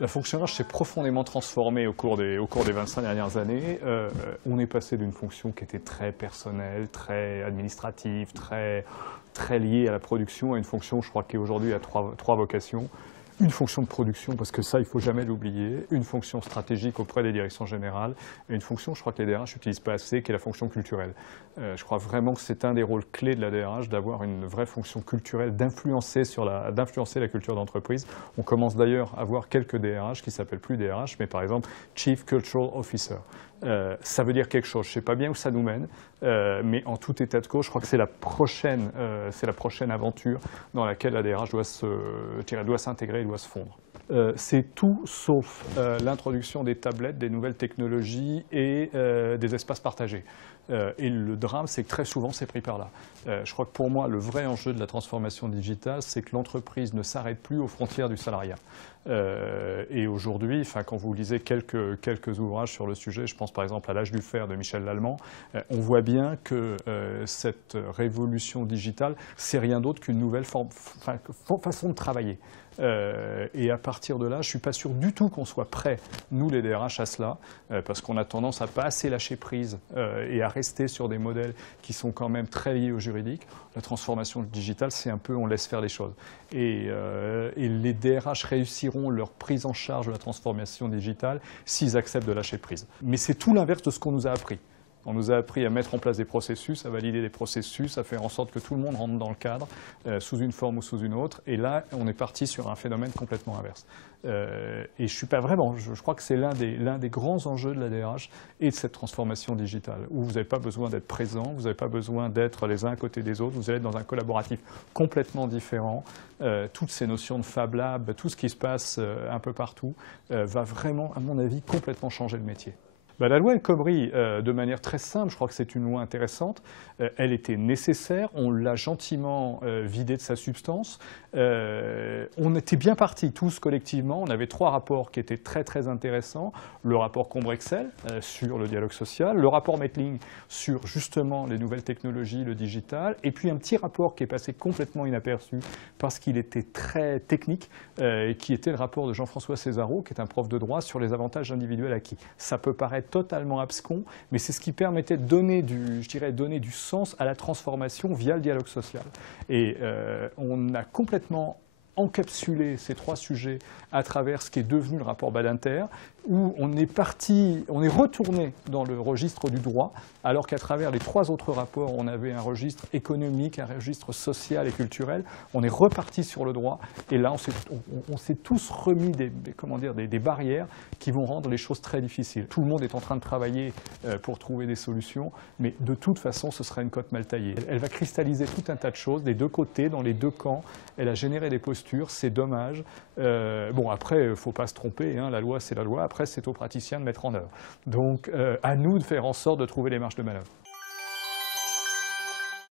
La fonction RH s'est profondément transformée au cours des 25 dernières années. On est passé d'une fonction qui était très personnelle, très administrative, très liée à la production, à une fonction, je crois, qui aujourd'hui a trois vocations. Une fonction de production, parce que ça, il ne faut jamais l'oublier, une fonction stratégique auprès des directions générales, et une fonction, je crois que les DRH n'utilisent pas assez, qui est la fonction culturelle. Je crois vraiment que c'est un des rôles clés de la DRH, d'avoir une vraie fonction culturelle, d'influencer la culture d'entreprise. On commence d'ailleurs à voir quelques DRH qui ne s'appellent plus DRH, mais par exemple Chief Cultural Officer. Ça veut dire quelque chose. Je ne sais pas bien où ça nous mène, mais en tout état de cause, je crois que c'est la prochaine aventure dans laquelle la DRH doit s'intégrer et doit se fondre. C'est tout sauf l'introduction des tablettes, des nouvelles technologies et des espaces partagés. Et le drame, c'est que très souvent, c'est pris par là. Je crois que pour moi, le vrai enjeu de la transformation digitale, c'est que l'entreprise ne s'arrête plus aux frontières du salariat. Et aujourd'hui, quand vous lisez quelques ouvrages sur le sujet, je pense par exemple à L'âge du fer de Michel Lallemand, on voit bien que cette révolution digitale, c'est rien d'autre qu'une nouvelle façon de travailler. Et à partir de là, je ne suis pas sûr du tout qu'on soit prêts, nous les DRH, à cela, parce qu'on a tendance à pas assez lâcher prise et à rester sur des modèles qui sont quand même très liés au juridique. La transformation digitale, c'est un peu on laisse faire les choses. Et les DRH réussiront leur prise en charge de la transformation digitale s'ils acceptent de lâcher prise. Mais c'est tout l'inverse de ce qu'on nous a appris. On nous a appris à mettre en place des processus, à valider des processus, à faire en sorte que tout le monde rentre dans le cadre, sous une forme ou sous une autre. Et là, on est parti sur un phénomène complètement inverse. Et je ne suis pas vraiment, je crois que c'est l'un des grands enjeux de la DRH et de cette transformation digitale, où vous n'avez pas besoin d'être présent, vous n'avez pas besoin d'être les uns à côté des autres, vous allez être dans un collaboratif complètement différent. Toutes ces notions de Fab Lab, tout ce qui se passe un peu partout, va vraiment, à mon avis, complètement changer le métier. La loi El Khomri, de manière très simple, je crois que c'est une loi intéressante. Elle était nécessaire, on l'a gentiment vidée de sa substance. On était bien partis tous collectivement, on avait 3 rapports qui étaient très intéressants. Le rapport Combrexel sur le dialogue social, le rapport Mettling sur justement les nouvelles technologies, le digital, et puis un petit rapport qui est passé complètement inaperçu parce qu'il était très technique, et qui était le rapport de Jean-François Césaro, qui est un prof de droit, sur les avantages individuels acquis. Ça peut paraître totalement abscon, mais c'est ce qui permettait de donner du sens à la transformation via le dialogue social. Et on a complètement encapsulé ces 3 sujets à travers ce qui est devenu le rapport Badinter, où on est retourné dans le registre du droit, alors qu'à travers les 3 autres rapports, on avait un registre économique, un registre social et culturel. On est reparti sur le droit, et là, on s'est tous remis des barrières qui vont rendre les choses très difficiles. Tout le monde est en train de travailler pour trouver des solutions, mais de toute façon, ce sera une cote mal taillée. Elle va cristalliser tout un tas de choses, des 2 côtés, dans les 2 camps. Elle a généré des postures, c'est dommage. Bon, après, il ne faut pas se tromper, hein, la loi, c'est la loi. Après, c'est aux praticiens de mettre en œuvre. Donc, à nous de faire en sorte de trouver les marges de manœuvre.